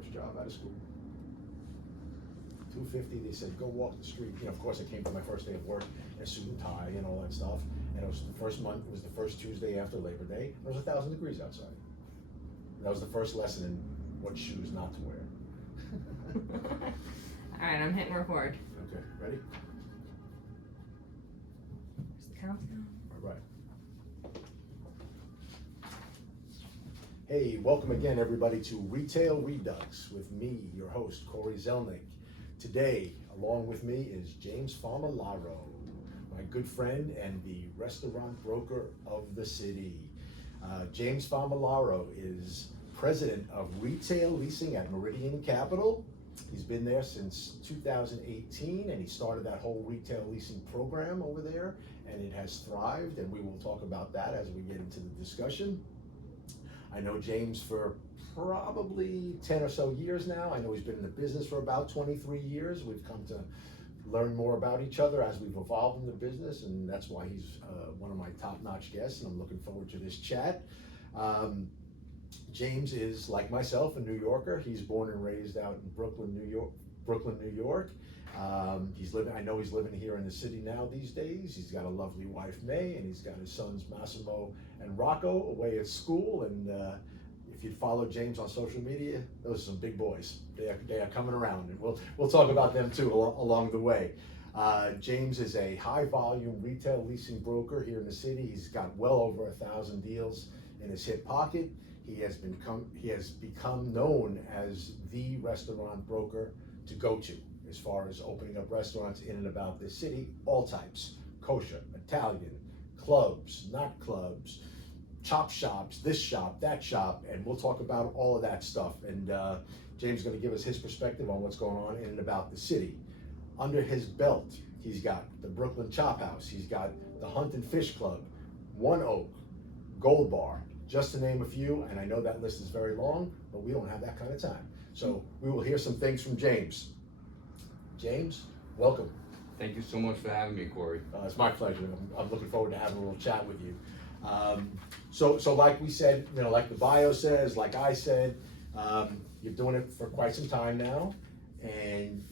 first job out of school? 250. They said go walk the street. You know, of course, I came for my first day of work in a suit and tie and all that stuff. And it was the first month. It was the first Tuesday after Labor Day. It was 1,000 degrees outside. That was the first lesson in what shoes not to wear. All right, I'm hitting record. Okay, ready? Where's the countdown? All right. Hey, welcome again, everybody, to Retail Redux with me, your host, Cory Zelnik. Today, along with me is James Famularo, my good friend and the restaurant broker of the city. James Famularo is president of retail leasing at Meridian Capital. He's been there since 2018, and he started that whole retail leasing program over there, and it has thrived, and we will talk about that as we get into the discussion. I know James for probably 10 or so years now. I know he's been in the business for about 23 years. We've come to learn more about each other as we've evolved in the business, and that's why he's one of my top-notch guests, and I'm looking forward to this chat. James is, like myself, a New Yorker. He's born and raised out in Brooklyn, New York. I know he's living here in the city now these days. He's got a lovely wife, May, and he's got his sons, Massimo and Rocco, away at school. And if you follow James on social media, those are some big boys. They are coming around, and we'll talk about them too along the way. James is a high-volume retail leasing broker here in the city. He's got well over 1,000 deals in his hip pocket. He has become known as the restaurant broker to go to as far as opening up restaurants in and about this city, all types: kosher, Italian, clubs, not clubs, chop shops, this shop, that shop, and we'll talk about all of that stuff. And James is going to give us his perspective on what's going on in and about the city. Under his belt, he's got the Brooklyn Chop House, he's got the Hunt and Fish Club, One Oak, Gold Bar, just to name a few, and I know that list is very long, but we don't have that kind of time. So we will hear some things from James. James, welcome. Thank you so much for having me, Cory. It's my pleasure. I'm looking forward to having a little chat with you. So like we said, you know, like the bio says, like I said, you're doing it for quite some time now, and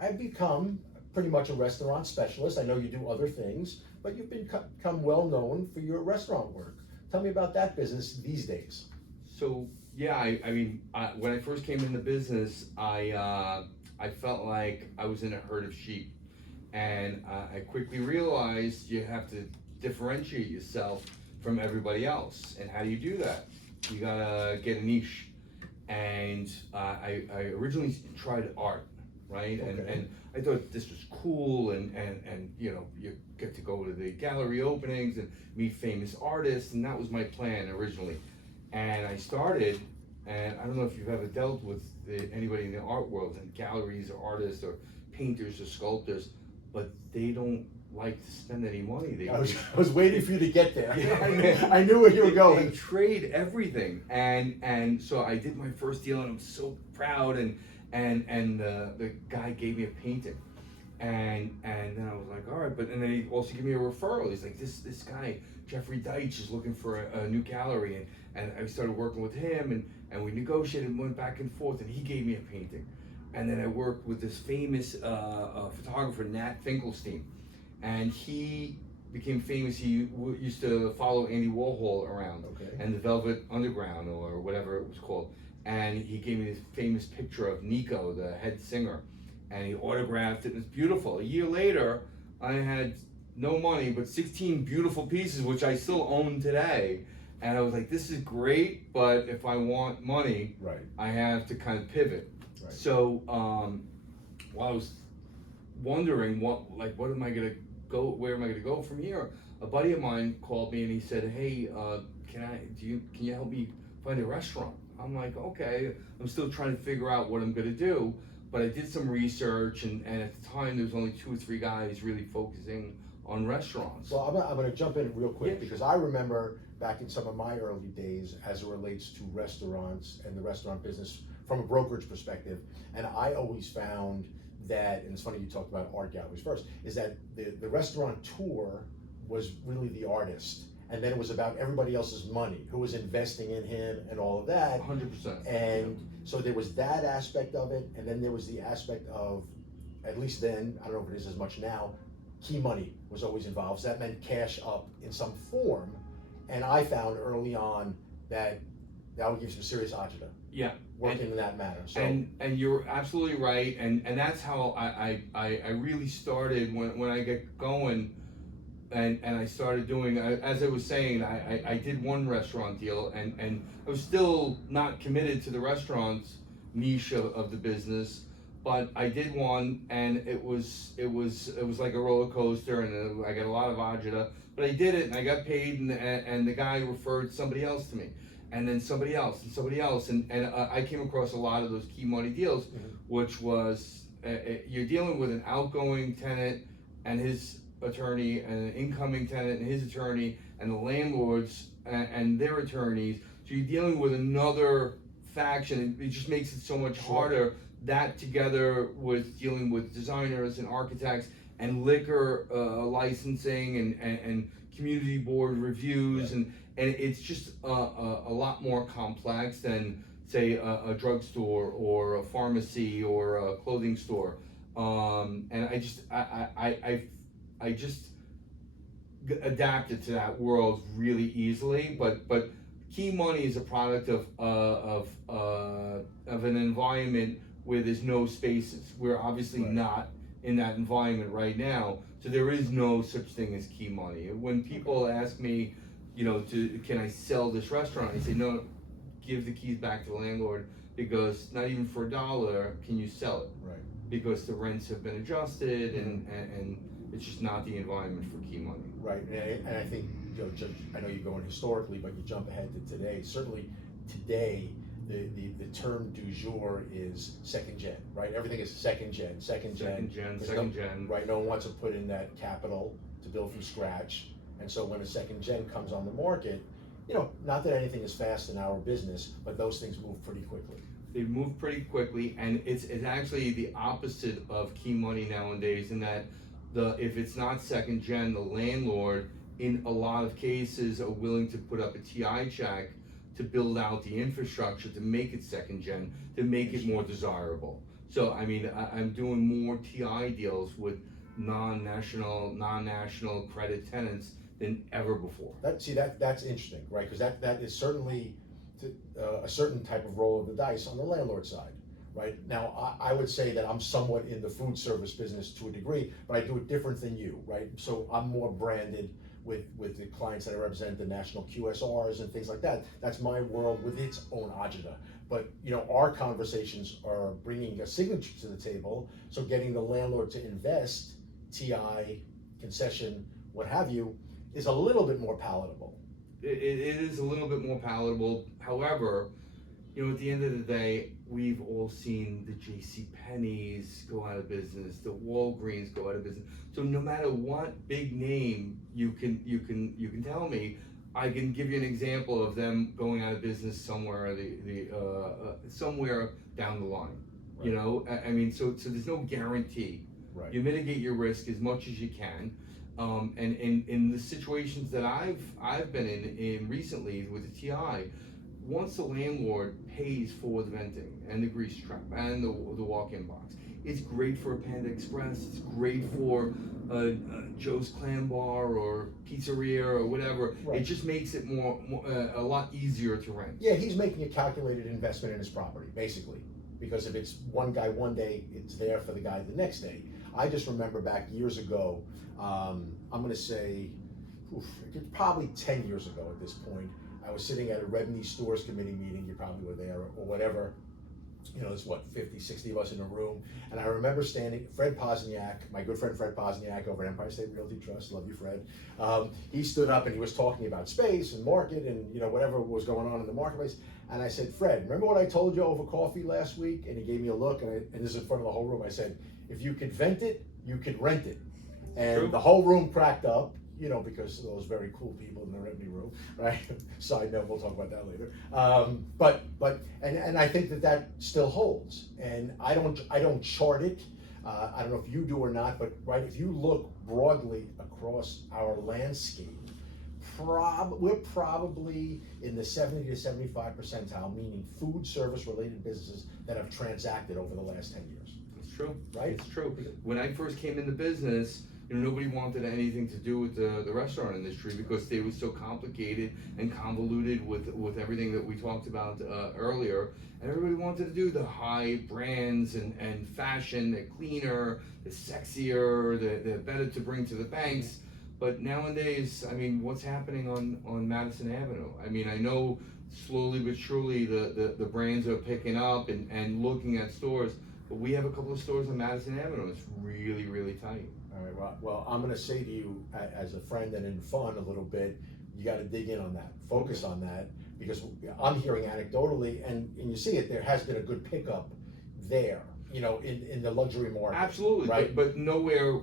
I've become pretty much a restaurant specialist. I know you do other things, but you've become well known for your restaurant work. Tell me about that business these days. So yeah, I mean, when I first came in the business, I felt like I was in a herd of sheep, and I quickly realized you have to differentiate yourself from everybody else. And how do you do that? You gotta get a niche. And I originally tried art, right? Okay. And I thought this was cool, and you know, you get to go to the gallery openings and meet famous artists, and that was my plan originally. And I started, and I don't know if you've ever dealt with anybody in the art world, and galleries or artists or painters or sculptors, but they don't like to spend any money. I was waiting for you to get there. Yeah. I knew where you were going. They trade everything, and so I did my first deal, and I'm so proud, and the guy gave me a painting, and then I was like, all right, and then he also gave me a referral. He's like, this guy Jeffrey Deitch is looking for a new gallery, and I started working with him, and we negotiated and went back and forth, and he gave me a painting, and then I worked with this famous photographer, Nat Finkelstein, and he became famous. He used to follow Andy Warhol around, Okay. and the Velvet Underground or whatever it was called. And he gave me this famous picture of Nico, the head singer, and he autographed it. And it's beautiful. A year later, I had no money, but 16 beautiful pieces, which I still own today. And I was like, this is great, but if I want money, Right. I have to kind of pivot. Right. So while I was wondering where am I gonna go from here, a buddy of mine called me and he said, hey, can you help me find a restaurant? I'm like, okay. I'm still trying to figure out what I'm gonna do, but I did some research, and at the time there was only 2 or 3 guys really focusing on restaurants. Well, I'm going to jump in real quick, Yeah. because I remember back in some of my early days as it relates to restaurants and the restaurant business from a brokerage perspective, and I always found that, and it's funny you talked about art galleries first, is that the restaurateur was really the artist, and then it was about everybody else's money, who was investing in him and all of that. 100%. And so there was that aspect of it, and then there was the aspect of, at least then, I don't know if it is as much now, key money was always involved. So that meant cash up in some form, and I found early on that would give some serious agita. Yeah. Working in that manner. So And you're absolutely right, and that's how I really started when I get going, and I started doing, as I was saying, I did one restaurant deal, and I was still not committed to the restaurants niche of the business, but I did one, and it was like a roller coaster, and I got a lot of agita, but I did it, and I got paid, and the guy referred somebody else to me, and then somebody else, and somebody else, and I came across a lot of those key money deals, which was you're dealing with an outgoing tenant and his attorney, and an incoming tenant and his attorney, and the landlords and their attorneys. So you're dealing with another faction, and it just makes it so much harder. That together with dealing with designers and architects and liquor licensing and community board reviews, and it's just a lot more complex than say a drugstore or a pharmacy or a clothing store. And I just adapted to that world really easily, but key money is a product of an environment where there's no spaces. We're obviously not in that environment right now, so there is no such thing as key money. When people ask me, can I sell this restaurant, I say no, give the keys back to the landlord, because not even for $1 can you sell it, because the rents have been adjusted, and it's just not the environment for key money. Right, and I think, I know you're going historically, but you jump ahead to today. Certainly today, the term du jour is second gen, right? Everything is second gen. Right, no one wants to put in that capital to build from scratch. And so when a second gen comes on the market, not that anything is fast in our business, but those things move pretty quickly. They move pretty quickly, and it's actually the opposite of key money nowadays, in that if it's not second gen, the landlord in a lot of cases are willing to put up a TI check to build out the infrastructure to make it second gen, to make it more desirable. So I mean, I'm doing more TI deals with non-national credit tenants than ever before. That's interesting, right? Because that is certainly a certain type of roll of the dice on the landlord side. Right now, I would say that I'm somewhat in the food service business to a degree, but I do it different than you, right? So I'm more branded with the clients that I represent, the national QSRs and things like that. That's my world with its own agita. But our conversations are bringing a signature to the table, so getting the landlord to invest, TI, concession, what have you, is a little bit more palatable. It is a little bit more palatable. However, at the end of the day, we've all seen the JCPenney's go out of business, the Walgreens go out of business. So no matter what big name you can tell me, I can give you an example of them going out of business somewhere somewhere down the line. Right. I mean, so there's no guarantee. Right. You mitigate your risk as much as you can. And in the situations that I've been in recently with the TI, once the landlord pays for the venting and the grease trap and the walk-in box, it's great for a Panda Express, it's great for Joe's Clam Bar or Pizzeria or whatever. Right. It just makes it a lot easier to rent. Yeah, he's making a calculated investment in his property, basically. Because if it's one guy one day, it's there for the guy the next day. I just remember back years ago, I'm going to say, probably 10 years ago at this point, I was sitting at a Revenue Stores Committee meeting, you probably were there or whatever, there's 50, 60 of us in a room, and I remember standing, Fred Pozniak, my good friend Fred Pozniak over at Empire State Realty Trust, love you Fred, he stood up and he was talking about space and market and whatever was going on in the marketplace, and I said, Fred, remember what I told you over coffee last week? And he gave me a look, and this is in front of the whole room, I said, if you could vent it, you could rent it. And True. The whole room cracked up, because of those very cool people in the revenue room, right? Side note, we'll talk about that later. And I think that still holds. And I don't chart it. I don't know if you do or not, but right, if you look broadly across our landscape, we're probably in the 70 to 75 percentile, meaning food service related businesses that have transacted over the last 10 years. It's true. Right? It's true. When I first came into business, nobody wanted anything to do with the restaurant industry because they were so complicated and convoluted with everything that we talked about earlier. And everybody wanted to do the high brands and fashion, they're cleaner, they're sexier, they're better to bring to the banks. But nowadays, I mean, what's happening on Madison Avenue? I mean, I know slowly but surely the brands are picking up and looking at stores, but we have a couple of stores on Madison Avenue. It's really, really tight. All right, well, I'm gonna say to you, as a friend and in fun a little bit, you gotta dig in on that, focus on that, because I'm hearing anecdotally, and you see it, there has been a good pickup there, in the luxury market. Absolutely, right? but nowhere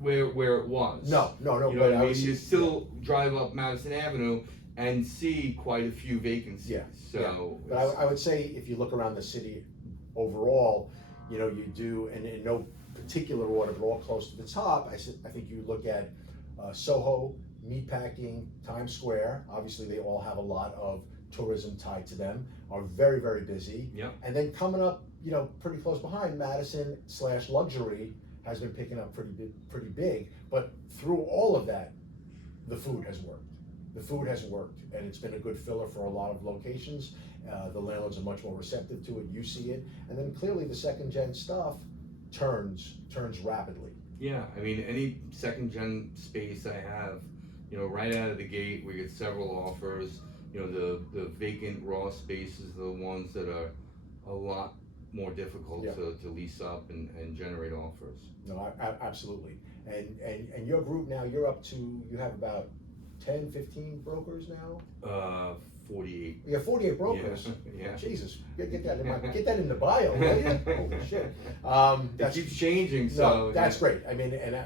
where it was. No, You know what I mean? You still drive up Madison Avenue and see quite a few vacancies. Yeah, So, But I would say if you look around the city overall, you do, and in no particular order, but all close to the top, I think you look at Soho, Meatpacking, Times Square, obviously they all have a lot of tourism tied to them, are very, very busy. yeah. And then coming up, pretty close behind, Madison/luxury has been picking up pretty big, but through all of that, the food has worked. The food has worked, and it's been a good filler for a lot of locations. The landlords are much more receptive to it, you see it, and then clearly the second gen stuff turns rapidly. Yeah, I mean, any second gen space I have, right out of the gate, we get several offers. The vacant raw spaces are the ones that are a lot more difficult Yeah. to lease up and generate offers. No, absolutely. And your group now, you have about 10, 15 brokers now? 48. You have 48 brokers? Yeah. Jesus, get that in the bio, will you? Holy shit. It keeps changing, so. No, that's great. I mean, and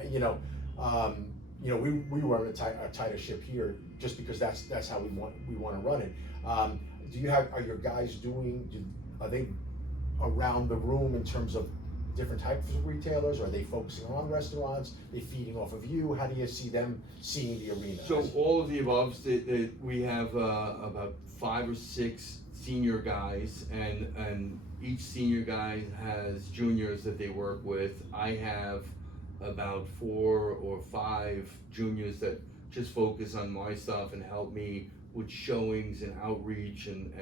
we run a tighter ship here just because that's how we want to run it. Are your guys are they around the room in terms of different types of retailers? Are they focusing on restaurants? They feeding off of you? How do you see them seeing the arena? So all of the above, we have about 5 or 6 senior guys, and each senior guy has juniors that they work with. I have about 4 or 5 juniors that just focus on my stuff and help me with showings and outreach and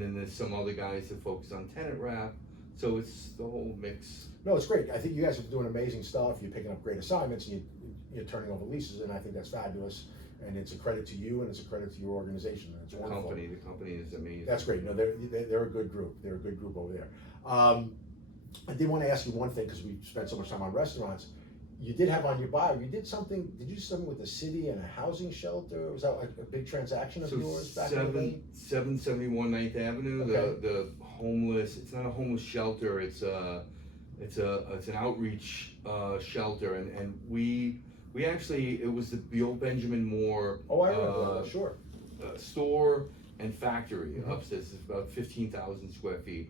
then there's some other guys that focus on tenant wrap. So it's the whole mix. No, it's great. I think you guys are doing amazing stuff. You're picking up great assignments, and you're turning over leases, and I think that's fabulous. And it's a credit to you, and it's a credit to your organization. And it's wonderful. The company is amazing. That's great. No, they're a good group. They're a good group over there. I did want to ask you one thing because we spent so much time on restaurants. You did have on your bio, did you do something with the city and a housing shelter? Was that like a big transaction of yours back in the day? 771 9th Avenue, Okay. the homeless, it's not a homeless shelter, it's an outreach shelter, and we actually, it was the old Benjamin Moore Oh, I remember that, sure. store and factory Mhm. upstairs. It's about 15,000 square feet.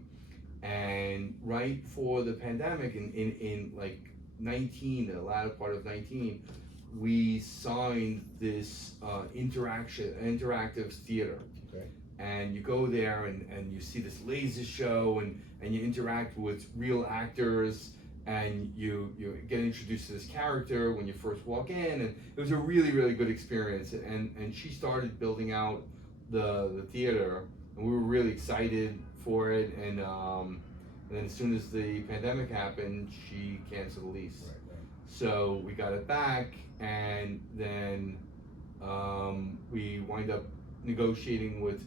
And right before the pandemic, in like 19, the latter part of 19, we signed this interactive theater. Okay. And you go there and you see this laser show and you interact with real actors and you get introduced to this character when you first walk in, and it was a really, really good experience. And she started building out the theater, and we were really excited for it. And then as soon as the pandemic happened, she canceled the lease. Right. So we got it back, and then we wind up negotiating with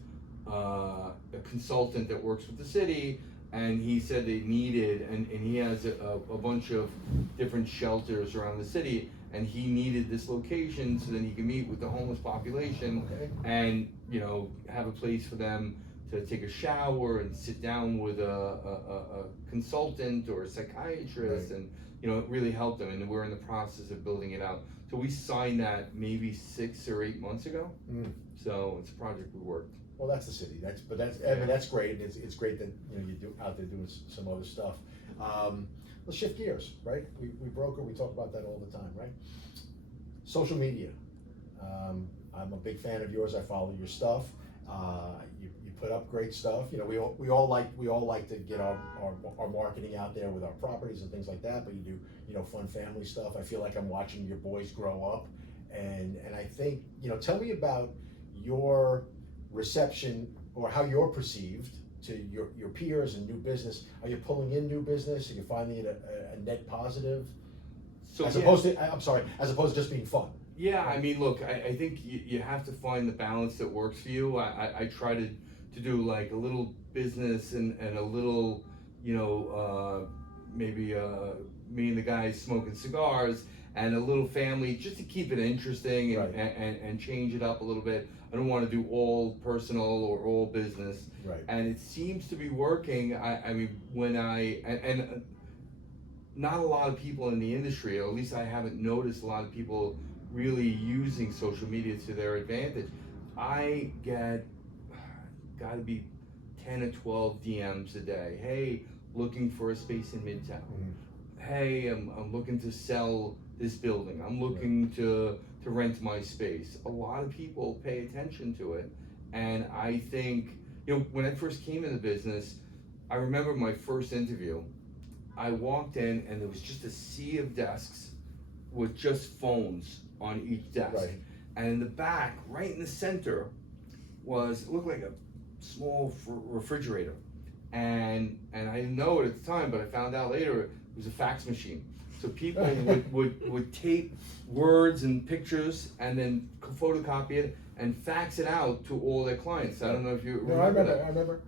a consultant that works with the city, and he said they needed, and he has a bunch of different shelters around the city, and he needed this location so then he can meet with the homeless population Okay. and have a place for them to take a shower and sit down with a consultant or a psychiatrist. Right. And it really helped them, and we're in the process of building it out. So we signed that maybe 6 or 8 months ago. Mm. So it's a project we worked. Well, that's the city. I mean, that's great. It's great that you're out there doing some other stuff. Let's shift gears, right? We broker. We talk about that all the time, right? Social media. I'm a big fan of yours. I follow your stuff. You put up great stuff. You know, we all like to get our marketing out there with our properties and things like that. But you do, you know, fun family stuff. I feel like I'm watching your boys grow up, and I think, you know, tell me about your reception or how you're perceived to your peers and new business. Are you pulling in new business? Are you finding it a net positive? So As yeah. opposed to, I'm sorry, as opposed to just being fun. Yeah, I mean, look, I think you have to find the balance that works for you. I try to do like a little business and a little, you know, maybe me and the guys smoking cigars and a little family, just to keep it interesting and, Right. and change it up a little bit. I don't want to do all personal or all business. Right. And it seems to be working. I mean, when and not a lot of people in the industry, or at least I haven't noticed a lot of people really using social media to their advantage. I get, gotta be 10 or 12 DMs a day. Hey, looking for a space in Midtown. Mm-hmm. Hey, I'm looking to sell this building. I'm looking to rent my space. A lot of people pay attention to it. And I think, you know, when I first came in the business, I remember my first interview. I walked in and there was just a sea of desks with just phones on each desk. Right. And in the back, right in the center, it looked like a small refrigerator. And I didn't know it at the time, but I found out later it was a fax machine. So people would tape words and pictures and then photocopy it and fax it out to all their clients. I don't know if you remember that. I remember.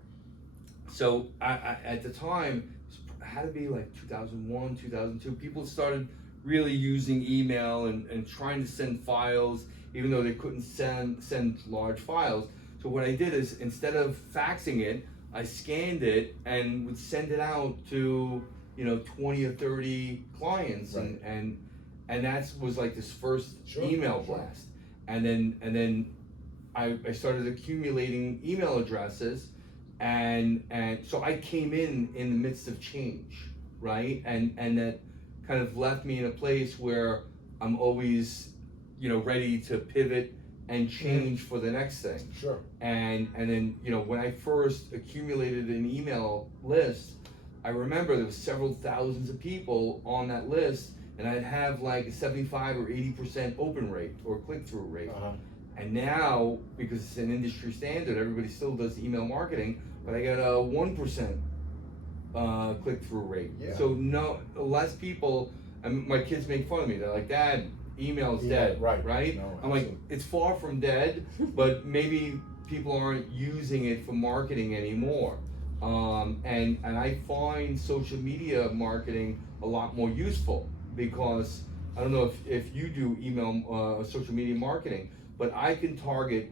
So I at the time, it had to be like 2001, 2002, people started really using email and trying to send files, even though they couldn't send large files. So what I did is, instead of faxing it, I scanned it and would send it out to, you know, 20 or 30 clients. Right. And that was like this first Sure, email sure. blast. And then I started accumulating email addresses, and so I came in the midst of change, right? And that kind of left me in a place where I'm always, you know, ready to pivot and change for the next thing. Sure. And then, you know, when I first accumulated an email list, I remember there was several thousands of people on that list, and I'd have like a 75 or 80% open rate or click-through rate. Uh-huh. And now, because it's an industry standard, everybody still does email marketing, but I got a 1% click-through rate. Yeah. So less people, and my kids make fun of me. They're like, Dad, email's dead, Right. right? No, I'm like, absolutely. it's far from dead, but maybe people aren't using it for marketing anymore. And I find social media marketing a lot more useful, because I don't know if you do email social media marketing, but I can target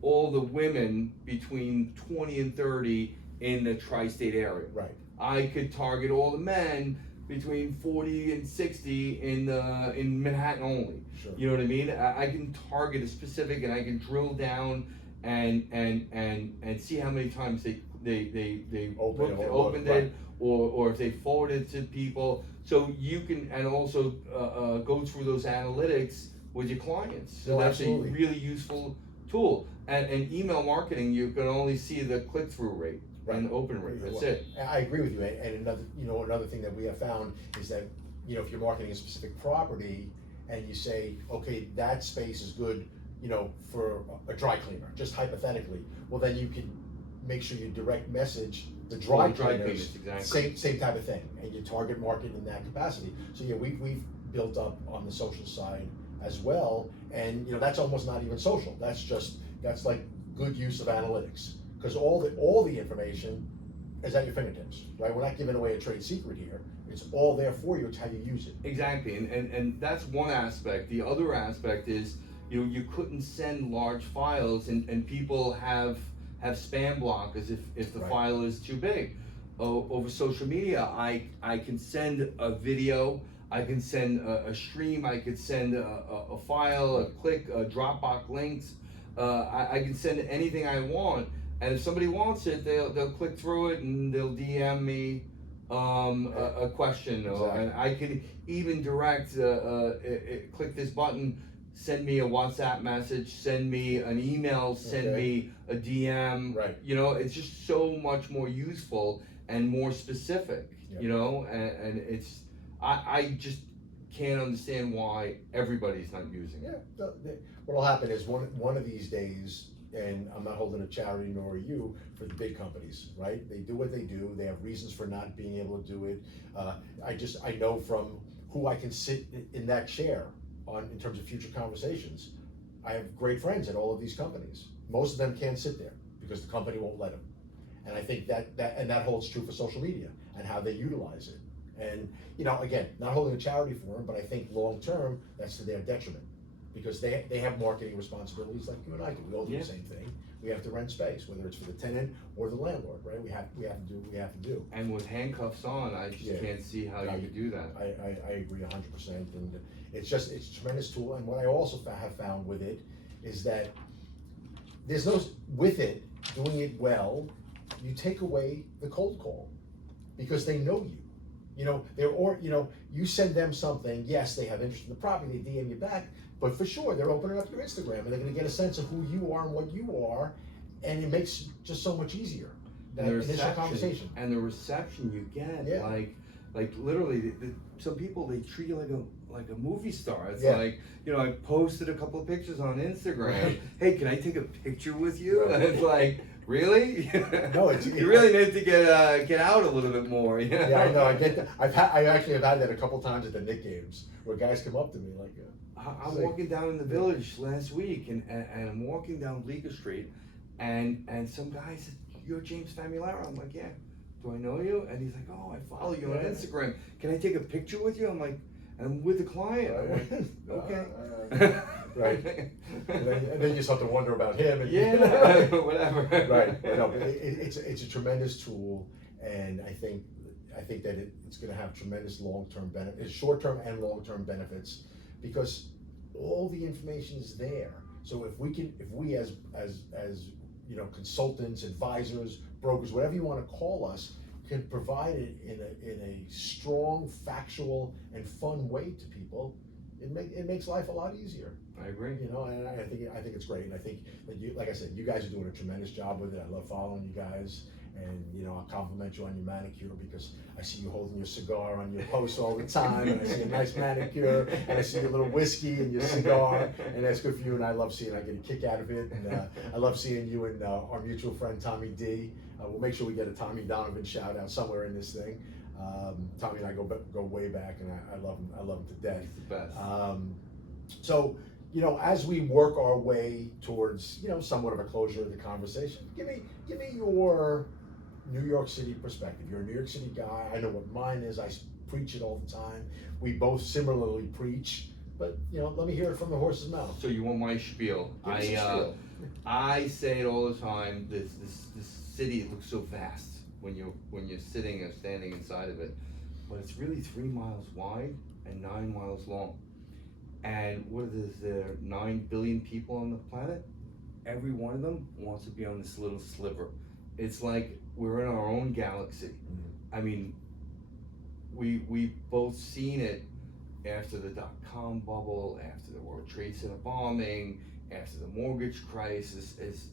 all the women between 20 and 30 in the tri-state area. Right. I could target all the men between 40 and 60 in Manhattan only. Sure. You know what I mean? I can target a specific, and I can drill down and see how many times they opened right. it, or if they forwarded it to people. So you can, and also go through those analytics with your clients. So No, that's absolutely. a really useful tool. And email marketing, you can only see the click-through rate and open rate. That's it. I agree with you. And another thing that we have found is that, you know, if you're marketing a specific property and you say, okay, that space is good, you know, for a dry cleaner, just hypothetically, well, then you can make sure you direct message the dry cleaners, exactly. same type of thing, and you target market in that capacity. So yeah, we've built up on the social side as well, and you know, that's almost not even social. That's like good use of analytics, because all the information is at your fingertips, right? We're not giving away a trade secret here. It's all there for you. It's how you use it. Exactly, and that's one aspect. The other aspect is, you know, you couldn't send large files, and people have spam blockers if the Right. file is too big. Over social media, I can send a video, I can send a stream, I could send a file, a click, Dropbox links. I can send anything I want, and if somebody wants it, they'll click through it and they'll DM me a question, Exactly. and I can even direct click this button send me a WhatsApp message, send me an email, send me a DM. Right. You know, it's just so much more useful and more specific. Yep. You know, and it's I just can't understand why everybody's not using it. Yeah, what'll happen is one of these days, and I'm not holding a charity nor are you, for the big companies, right? They do what they do, they have reasons for not being able to do it. I know from who I can sit in that chair on in terms of future conversations. I have great friends at all of these companies. Most of them can't sit there because the company won't let them. And I think that holds true for social media and how they utilize it. And, you know, again, not holding a charity for them, but I think long term, that's to their detriment. Because they have marketing responsibilities like you and I do. We all do the same thing. We have to rent space, whether it's for the tenant or the landlord, right? We have to do what we have to do. And with handcuffs on, I just can't see how you could do that. I agree 100%, and it's a tremendous tool. And what I also have found with it is that there's with it, doing it well, you take away the cold call because they know you. You know, you send them something, yes, they have interest in the property, they DM you back, but for sure, they're opening up your Instagram and they're gonna get a sense of who you are and what you are, and it makes just so much easier, that initial conversation. And the reception you get, like literally, some people, they treat you like a movie star. It's like, you know, I posted a couple of pictures on Instagram. Right. Hey, can I take a picture with you? And it's like, really? No, you really need to get out a little bit more. Yeah, I know. I get that. I actually have had that a couple times at the Knick games where guys come up to me like. I'm walking down in the village last week, and I'm walking down Bleecker Street, and some guy said, "You're James Famularo." I'm like, "Yeah." Do I know you? And he's like, "Oh, I follow you on Instagram. Can I take a picture with you?" I'm like, "I'm with the client." I'm like, "Okay." Right. And then you just have to wonder about him. And, whatever. Right. No, it's a tremendous tool, and I think that it's going to have tremendous long-term benefits, short-term and long-term benefits, because all the information is there. So if we as you know, consultants, advisors, brokers, whatever you want to call us, can provide it in a strong, factual, and fun way to people, it makes life a lot easier. I agree. You know, and I think it's great, and I think that you, like I said, you guys are doing a tremendous job with it. I love following you guys, and you know, I'll compliment you on your manicure because I see you holding your cigar on your posts all the time, and I see a nice manicure, and I see your little whiskey and your cigar, and that's good for you. And I love seeing, I get a kick out of it, and I love seeing you and our mutual friend Tommy D. We'll make sure we get a Tommy Donovan shout out somewhere in this thing. Tommy and I go way back, and I love him to death. He's the best. So, you know, as we work our way towards, you know, somewhat of a closure of the conversation, give me your New York City perspective. You're a New York City guy. I know what mine is. I preach it all the time. We both similarly preach, but you know, let me hear it from the horse's mouth. So you want my spiel? Give us a spiel. I say it all the time. This city, it looks so vast when you're sitting or standing inside of it, but it's really 3 miles wide and 9 miles long. And what is there? 9 billion people on the planet. Every one of them wants to be on this little sliver. It's like we're in our own galaxy. I mean, we both seen it after the .com bubble, after the World Trade Center bombing, after the mortgage crisis. As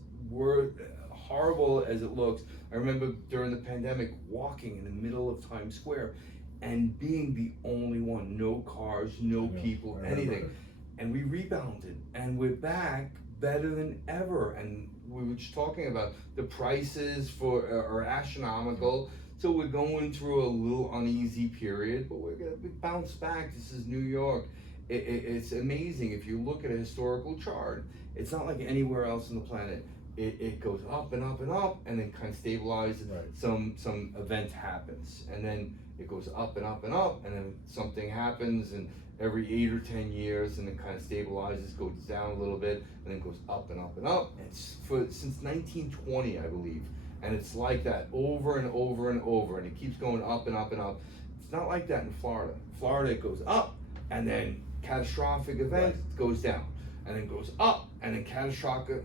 horrible as it looks, I remember during the pandemic walking in the middle of Times Square and being the only one, no cars, no people, anything. And we rebounded, and we're back better than ever. And we were just talking about the prices are astronomical. So we're going through a little uneasy period, but we're gonna bounce back. This is New York. It's amazing. If you look at a historical chart, it's not like anywhere else on the planet. It goes up and up and up, and then kind of stabilizes. Some event happens, and then it goes up and up and up, and then something happens, and every 8 or 10 years, and then kind of stabilizes, goes down a little bit, and then goes up and up and up. And it's since 1920, I believe, and it's like that over and over and over, and it keeps going up and up and up. It's not like that in Florida. Florida, it goes up, and then catastrophic event goes down, and then goes up, and then catastrophic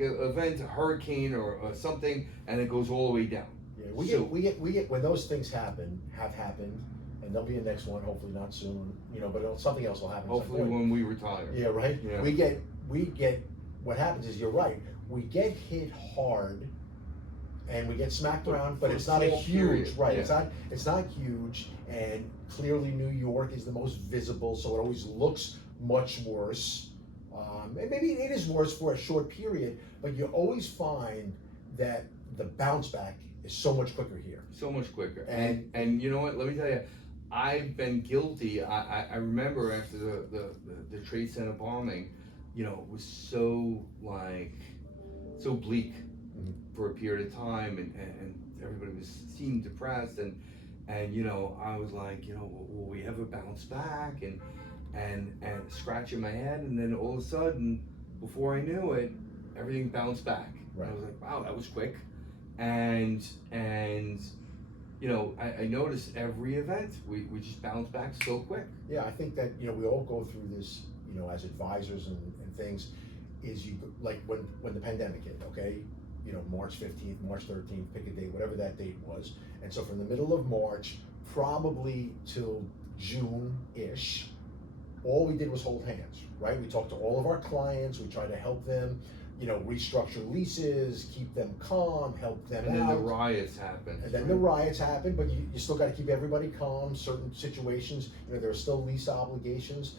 event, a hurricane or something, and it goes all the way down. Yeah, we get when those things have happened, and there'll be a next one, hopefully not soon, you know, but something else will happen. at some Hopefully point. when we retire. Yeah, right? Yeah. We get, what happens is, you're right, we get hit hard and we get smacked around, but For it's not a small huge, period, right, yeah. it's not huge, and clearly New York is the most visible, so it always looks much worse. And maybe it is worse for a short period, but you always find that the bounce back is so much quicker here. So much quicker. And- And you know what? Let me tell you, I've been guilty. I remember after the Trade Center bombing, you know, it was so so bleak Mhm. for a period of time, and everybody seemed depressed, and you know, I was like, you know, will we ever bounce back? And scratching my head, and then all of a sudden, before I knew it, everything bounced back. Right. And I was like, wow, that was quick. And you know, I noticed every event we just bounce back so quick. Yeah, I think that, you know, we all go through this, you know, as advisors and things, is like when the pandemic hit, okay? You know, March 15th, March 13th, pick a date, whatever that date was. And so from the middle of March, probably till June-ish, all we did was hold hands, right? We talked to all of our clients, we tried to help them, you know, restructure leases, keep them calm, help them And out. then the riots happened. And then the riots happened, but you still got to keep everybody calm. Certain situations, you know, there are still lease obligations,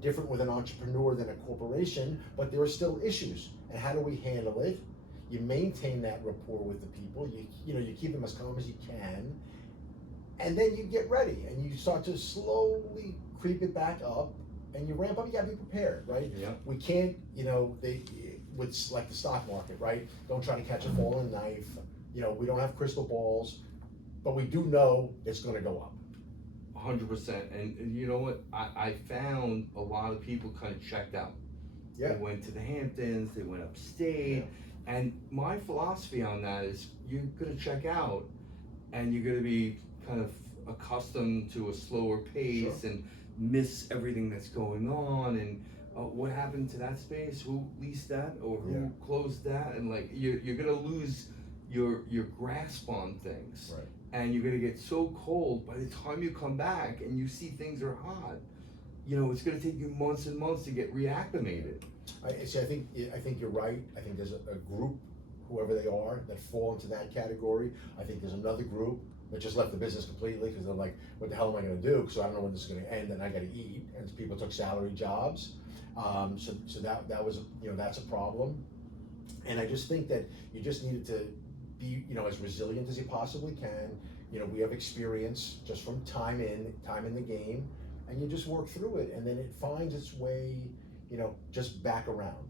different with an entrepreneur than a corporation, but there are still issues. And how do we handle it? You maintain that rapport with the people. You know, you keep them as calm as you can, and then you get ready and you start to slowly creep it back up, and you ramp up. You got to be prepared, right? Yeah. We can't, you know, with like the stock market, right? Don't try to catch a falling knife. You know, we don't have crystal balls, but we do know it's going to go up. 100%. And you know what? I found a lot of people kind of checked out. Yeah. They went to the Hamptons, they went upstate. And my philosophy on that is you're going to check out and you're going to be kind of accustomed to a slower pace Sure. and miss everything that's going on. And what happened to that space? Who leased that or who Yeah. closed that? And like you're going to lose your grasp on things. Right. And you're going to get so cold by the time you come back and you see things are hot. You know, it's going to take you months and months to get reacclimated. I think you're right. I think there's a group, whoever they are, that fall into that category. I think there's another group that just left the business completely because they're like, what the hell am I going to do? Because I don't know when this is going to end, and I got to eat. And people took salary jobs, so that was, you know, that's a problem. And I just think that you just needed to be, you know, as resilient as you possibly can. You know, we have experience just from time in the game, and you just work through it, and then it finds its way, you know, just back around,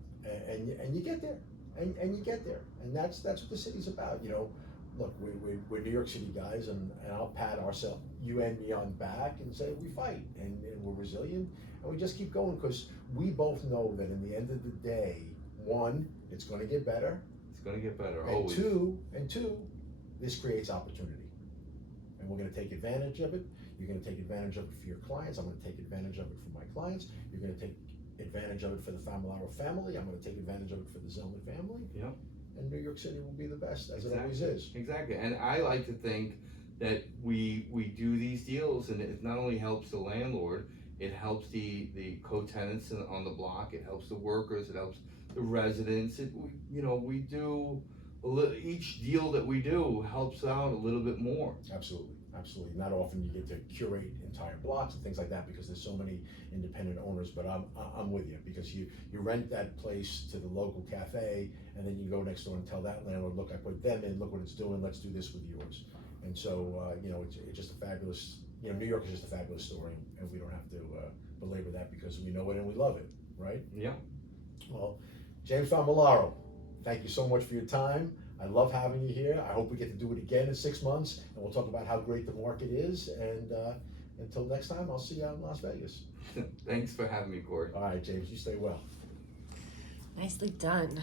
and you get there, and you get there, and that's what the city's about. You know, look, we're New York City guys, and I'll pat ourselves, you and me, on the back and say we fight, and we're resilient, and we just keep going, because we both know that in the end of the day, one, it's going to get better, It's going to get better, and always. two, this creates opportunity, and we're going to take advantage of it. You're going to take advantage of it for your clients. I'm going to take advantage of it for my clients. You're going to take advantage of it for the Famularo family. I'm going to take advantage of it for the Zelnik family. Yeah. And New York City will be the best, as Exactly. it always is. Exactly. And I like to think that we do these deals, and it not only helps the landlord, it helps the co-tenants on the block, it helps the workers, it helps the residents. We do each deal that we do helps out a little bit more. Absolutely. Not often you get to curate entire blocks and things like that, because there's so many independent owners. But I'm with you, because you rent that place to the local cafe, and then you go next door and tell that landlord, look, I put them in, look what it's doing, let's do this with yours. And so it's just a fabulous. New York is just a fabulous story, and we don't have to belabor that, because we know it and we love it, right? Yeah. Well, James Famularo, thank you so much for your time. I love having you here. I hope we get to do it again in 6 months, and we'll talk about how great the market is. And until next time, I'll see you out in Las Vegas. Thanks for having me, Cory. All right, James, you stay well. Nicely done.